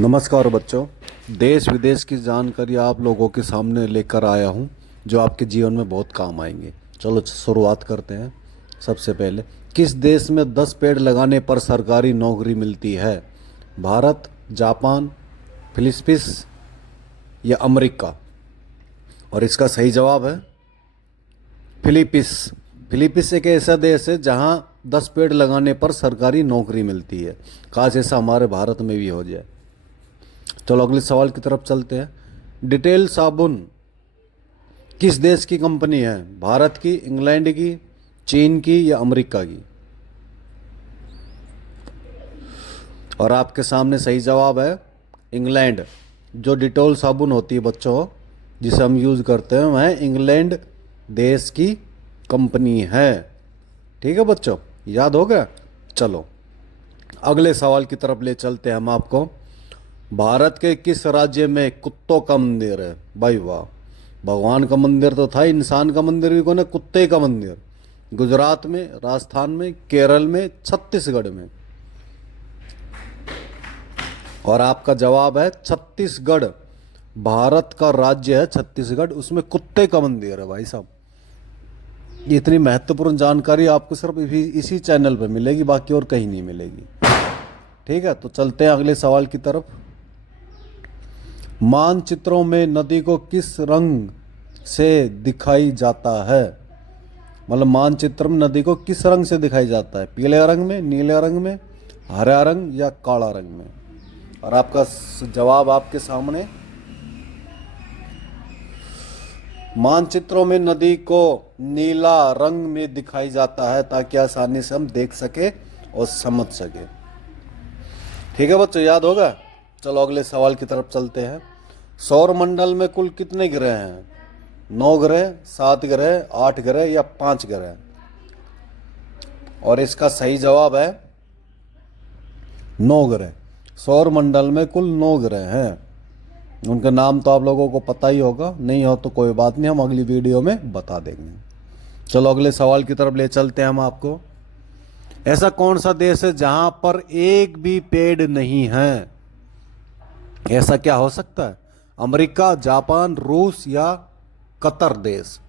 नमस्कार बच्चों। देश विदेश की जानकारी आप लोगों के सामने लेकर आया हूँ जो आपके जीवन में बहुत काम आएंगे। चलो शुरुआत करते हैं। सबसे पहले, किस देश में 10 पेड़ लगाने पर सरकारी नौकरी मिलती है? भारत, जापान, फिलीपींस या अमेरिका? और इसका सही जवाब है फिलीपींस। फिलीपींस एक ऐसा देश है जहाँ 10 पेड़ लगाने पर सरकारी नौकरी मिलती है। काश ऐसा हमारे भारत में भी हो जाए। चलो अगले सवाल की तरफ चलते हैं। डिटेल साबुन किस देश की कंपनी है? भारत की, इंग्लैंड की, चीन की या अमेरिका की? और आपके सामने सही जवाब है इंग्लैंड। जो डिटोल साबुन होती है बच्चों, जिसे हम यूज़ करते हैं, वह इंग्लैंड देश की कंपनी है। ठीक है बच्चों, याद हो गया। चलो अगले सवाल की तरफ ले चलते हैं हम आपको। भारत के किस राज्य में कुत्तों का मंदिर है? भाई वाह, भगवान का मंदिर तो था, इंसान का मंदिर भी कौन है? कुत्ते का मंदिर। गुजरात में, राजस्थान में, केरल में, छत्तीसगढ़ में? और आपका जवाब है छत्तीसगढ़। भारत का राज्य है छत्तीसगढ़, उसमें कुत्ते का मंदिर है भाई साहब। इतनी महत्वपूर्ण जानकारी आपको सिर्फ इसी चैनल पर मिलेगी, बाकी और कहीं नहीं मिलेगी। ठीक है, तो चलते हैं अगले सवाल की तरफ। मानचित्रों में नदी को किस रंग से दिखाई जाता है? मतलब मानचित्र में नदी को किस रंग से दिखाई जाता है? पीले रंग में, नीले रंग में, हरा रंग या काला रंग में? और आपका जवाब आपके सामने। मानचित्रों में नदी को नीला रंग में दिखाई जाता है ताकि आसानी से हम देख सके और समझ सके। ठीक है बच्चों, याद होगा। चलो अगले सवाल की तरफ चलते हैं। सौर मंडल में कुल कितने ग्रह हैं? 9 ग्रह, 7 ग्रह, 8 ग्रह या 5 ग्रह? और इसका सही जवाब है 9 ग्रह। सौर मंडल में कुल 9 ग्रह हैं। उनका नाम तो आप लोगों को पता ही होगा, नहीं हो तो कोई बात नहीं, हम अगली वीडियो में बता देंगे। चलो अगले सवाल की तरफ ले चलते हैं हम आपको। ऐसा कौन सा देश है जहां पर एक भी पेड़ नहीं है? ऐसा क्या हो सकता है? अमेरिका, जापान, रूस या कतर देश?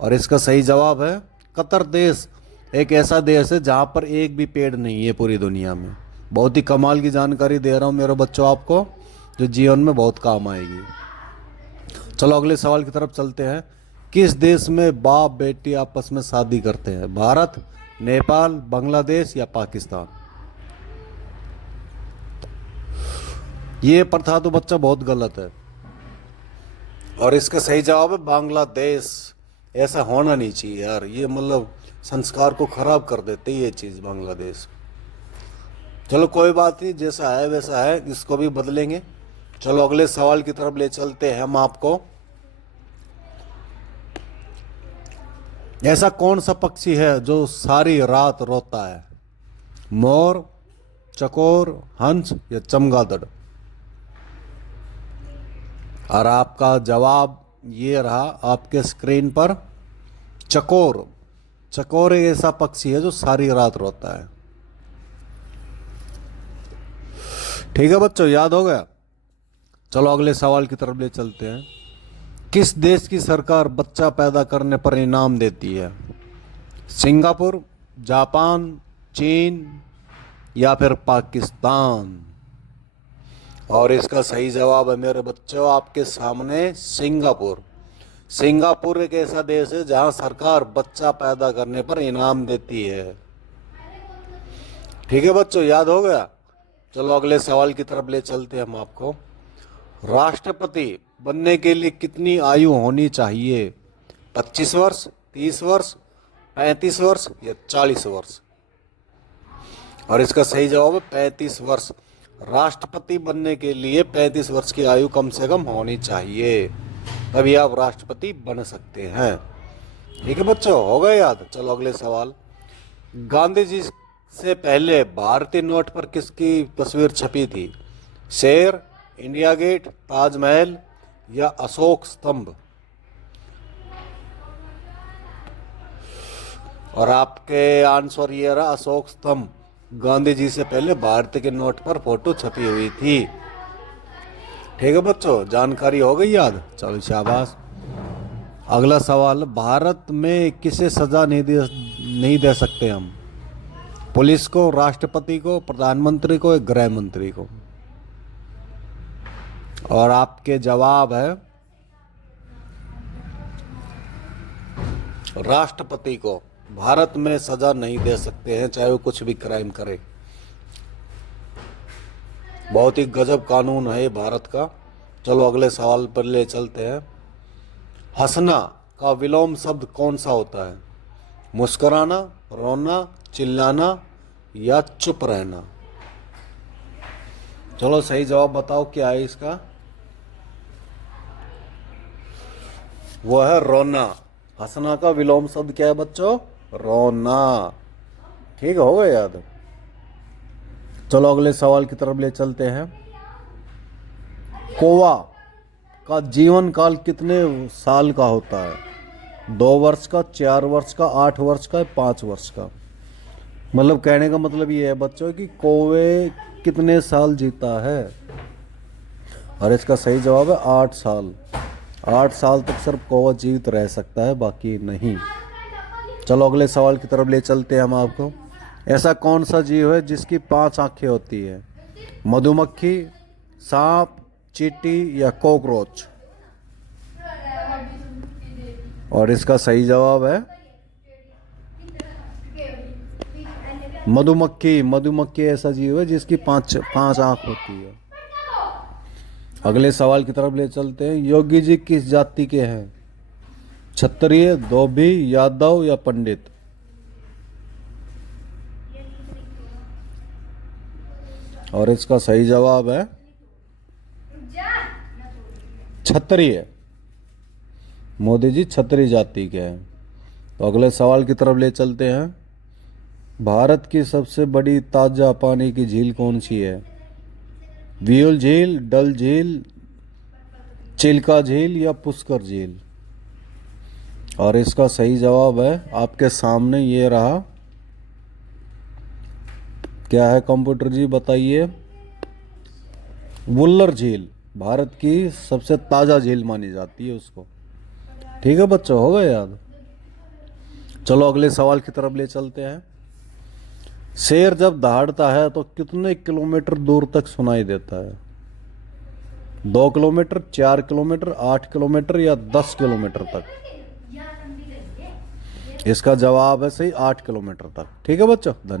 और इसका सही जवाब है कतर देश। एक ऐसा देश है जहां पर एक भी पेड़ नहीं है पूरी दुनिया में। बहुत ही कमाल की जानकारी दे रहा हूं मेरे बच्चों आपको, जो जीवन में बहुत काम आएगी। चलो अगले सवाल की तरफ चलते हैं। किस देश में बाप बेटी आपस में शादी करते हैं? भारत, नेपाल, बांग्लादेश या पाकिस्तान? ये प्रथा तो बच्चा बहुत गलत है, और इसका सही जवाब है बांग्लादेश। ऐसा होना नहीं चाहिए यार, ये मतलब संस्कार को खराब कर देते ये चीज़, बांग्लादेश। चलो कोई बात नहीं, जैसा है वैसा है, इसको भी बदलेंगे। चलो अगले सवाल की तरफ ले चलते हैं हम आपको। ऐसा कौन सा पक्षी है जो सारी रात रोता है? मोर, चकोर, हंस या चमगादड़? और आपका जवाब ये रहा आपके स्क्रीन पर, चकोर। चकोर एक ऐसा पक्षी है जो सारी रात रोता है। ठीक है बच्चों, याद हो गया। चलो अगले सवाल की तरफ ले चलते हैं। किस देश की सरकार बच्चा पैदा करने पर इनाम देती है? सिंगापुर, जापान, चीन या फिर पाकिस्तान? और इसका सही जवाब है मेरे बच्चों आपके सामने, सिंगापुर। सिंगापुर एक ऐसा देश है जहां सरकार बच्चा पैदा करने पर इनाम देती है। ठीक है बच्चों, याद हो गया। चलो अगले सवाल की तरफ ले चलते हैं हम आपको। राष्ट्रपति बनने के लिए कितनी आयु होनी चाहिए? 25 वर्ष, 30 वर्ष, 35 वर्ष या 40 वर्ष? और इसका सही जवाब है 35 वर्ष। राष्ट्रपति बनने के लिए 35 वर्ष की आयु कम से कम होनी चाहिए, तभी आप राष्ट्रपति बन सकते हैं। ठीक है बच्चों, हो गए याद। चलो अगले सवाल। गांधी जी से पहले भारतीय नोट पर किसकी तस्वीर छपी थी? शेर, इंडिया गेट, ताजमहल या अशोक स्तंभ? और आपके आंसर ये रहा अशोक स्तंभ। गांधी जी से पहले भारत के नोट पर फोटो छपी हुई थी। ठीक है बच्चों, जानकारी हो गई याद? चलो शाबाश। अगला सवाल, भारत में किसे सजा नहीं दे सकते हम? पुलिस को, राष्ट्रपति को, प्रधानमंत्री को, या गृह मंत्री को? और आपके जवाब है राष्ट्रपति को भारत में सजा नहीं दे सकते हैं, चाहे वो कुछ भी क्राइम करे। बहुत ही गजब कानून है ये भारत का। चलो अगले सवाल पर ले चलते हैं। हंसना का विलोम शब्द कौन सा होता है? मुस्कुराना, रोना, चिल्लाना या चुप रहना? चलो सही जवाब बताओ क्या है इसका। वो है रोना। हंसना का विलोम शब्द क्या है बच्चों? रोना। ठीक हो गया याद? चलो अगले सवाल की तरफ ले चलते हैं। कौवा का जीवन काल कितने साल का होता है? 2 वर्ष का, 4 वर्ष का, 8 वर्ष का, 5 वर्ष का? मतलब कहने का मतलब ये है बच्चों कि कौवे कितने साल जीता है, और इसका सही जवाब है 8 साल। 8 साल तक सिर्फ कौवा जीवित रह सकता है, बाकी नहीं। चलो अगले सवाल की तरफ ले चलते हैं हम आपको। ऐसा कौन सा जीव है जिसकी 5 आंखें होती है? मधुमक्खी, सांप, चींटी या कॉकरोच? और इसका सही जवाब है मधुमक्खी। मधुमक्खी ऐसा जीव है जिसकी 5 आंख होती है। अगले सवाल की तरफ ले चलते हैं। योगी जी किस जाति के हैं? क्षत्रिय, धोबी, यादव या पंडित? और इसका सही जवाब है क्षत्रिय। मोदी जी क्षत्रिय जाति के हैं। तो अगले सवाल की तरफ ले चलते हैं। भारत की सबसे बड़ी ताजा पानी की झील कौन सी है? व्यूल झील, डल झील, चिल्का झील या पुष्कर झील? और इसका सही जवाब है आपके सामने ये रहा। क्या है कंप्यूटर जी बताइए? वुल्लर झील भारत की सबसे ताजा झील मानी जाती है उसको। ठीक है बच्चों, हो गए याद? चलो अगले सवाल की तरफ ले चलते हैं। शेर जब दहाड़ता है तो कितने किलोमीटर दूर तक सुनाई देता है? 2 किलोमीटर, 4 किलोमीटर, 8 किलोमीटर या 10 किलोमीटर तक? इसका जवाब है सही 8 किलोमीटर तक। ठीक है बच्चों, धन्यवाद।